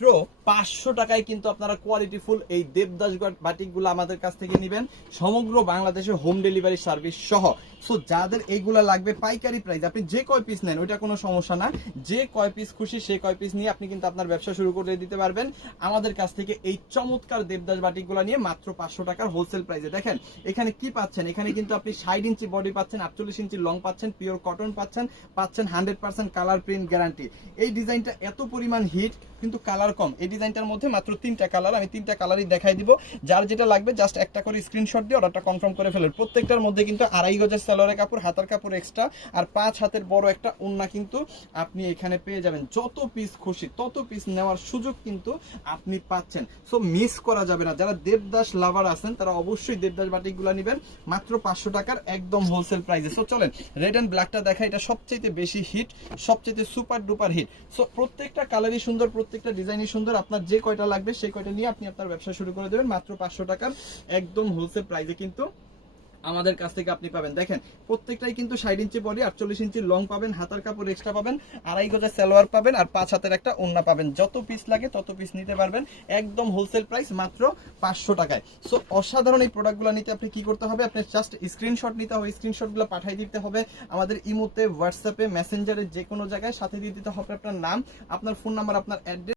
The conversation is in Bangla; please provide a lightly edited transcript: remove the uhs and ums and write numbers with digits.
500 টাকায় কিন্তু আপনারা কোয়ালিটিফুল এই দেবদাস বাটিকগুলো আমাদের কাছ থেকে নেবেন, সমগ্র বাংলাদেশে হোম ডেলিভারি সার্ভিস সহ। সো যাদের এইগুলা লাগবে পাইকারি প্রাইস, আপনি যে কয় পিস নেন ওইটা কোনো সমস্যা না, যে কয় পিস খুশি সেই কয় পিস নিয়ে আপনি কিন্তু আপনার ব্যবসা শুরু করে দিতে পারবেন আমাদের কাছ থেকে এই চমৎকার দেবদাস বাটিকগুলো নিয়ে মাত্র 500 টাকার হোলসেল প্রাইসে। দেখেন এখানে কি পাচ্ছেন, এখানে কিন্তু আপনি 60 ইঞ্চি বডি পাচ্ছেন, 48 ইঞ্চি লং পাচ্ছেন, পিওর কটন পাচ্ছেন, 100% কালার প্রিন্ট গ্যারান্টি। এই ডিজাইনটা এত পরিমাণ হিট কিন্তু কালার কম। এই ডিজাইনটার মধ্যে মাত্র 3টা কালার, আমি 3টা কালারই দেখাই দিব। যার যেটা লাগবে জাস্ট একটা করে স্ক্রিনশট দিয়ে অর্ডারটা কনফার্ম করে ফেলেন। প্রত্যেকটার মধ্যে কিন্তু 2.5 গজের সালোয়ারের কাপড়, হাতার কাপড় এক্সট্রা, আর 5 হাতের বড় একটা ওড়না কিন্তু আপনি এখানে পেয়ে যাবেন। যত পিস খুশি তত পিস নেওয়ার সুযোগ কিন্তু আপনি পাচ্ছেন। সো মিস করা যাবে না। যারা দেবদাস লাভার আছেন তারা অবশ্যই দেবদাস বাটিকগুলো নেবেন মাত্র 500 টাকার একদম হোলসেল প্রাইসে। সো চলেন রেড এন্ড ব্ল্যাকটা দেখা, এটা সবচেয়ে বেশি হিট, সবচেয়ে সুপার ডুপার হিট। সো প্রত্যেকটা কালারই সুন্দর, প্রত্যেকটা ডিজাইনই সুন্দর। আপনার যে কয়টা লাগবে সেই কয়টা নিয়ে আপনি আপনার ব্যবসা শুরু করে দেবেন মাত্র 500 টাকার একদম হোলসেল প্রাইসে কিন্তু আমাদের কাছ থেকে আপনি পাবেন। দেখেন প্রত্যেকটাই কিন্তু 60 ইঞ্চি বডি, 48 ইঞ্চি লং পাবেন, হাতার কাপড় এক্সট্রা পাবেন, 2.5 গজের সালোয়ার পাবেন, আর 5 হাতের একটা ওড়না পাবেন। যত পিস লাগে তত পিস নিতে পারবেন একদম হোলসেল প্রাইস মাত্র 500 টাকায়। সো অসাধারণ এই প্রোডাক্টগুলো নিতে আপনি কি করতে হবে, আপনি জাস্ট স্ক্রিনশট নিতে হবে, স্ক্রিনশটগুলো পাঠিয়ে দিতে হবে আমাদের ইমোতে, হোয়াটসঅ্যাপে, মেসেঞ্জারে, যে কোনো জায়গায়। সাথে দিয়ে দিতে হবে আপনার নাম, আপনার ফোন নাম্বার, আপনার অ্যাড্রেস।